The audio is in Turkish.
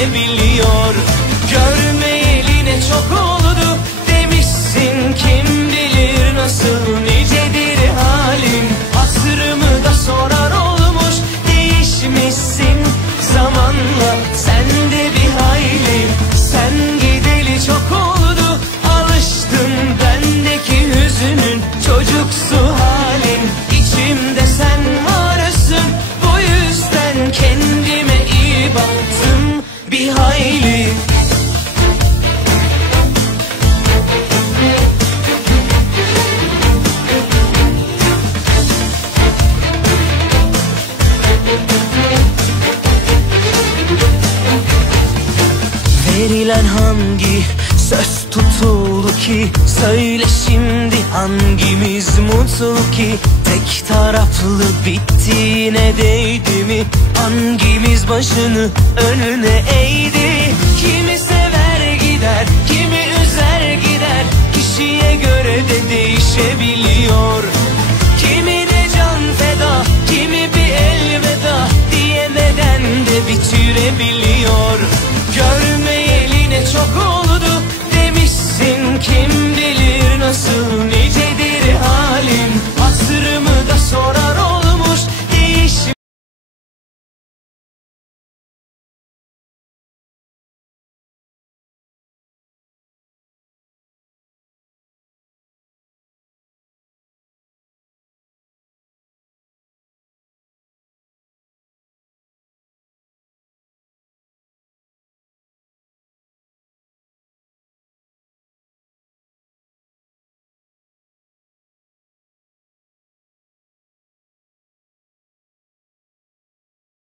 değişebiliyor Görmeyeli ne çok oldu. Demişsin kim bilir nasıl nicedir halim Hatırımı da sorar olmuş. Değişmişsin. Zamanla sen de bir hayli. Sen gideli çok oldu. Alıştım bendeki hüzünün çocuksu halin. İçimde sen varsın. Bu yüzden kendime iyi baktım bir hayli. Verilen hangi söz tutuldu ki? Söyle şimdi hangimiz mutlu ki? Tek taraflı bittiğine değdi mi başını önüne eğdi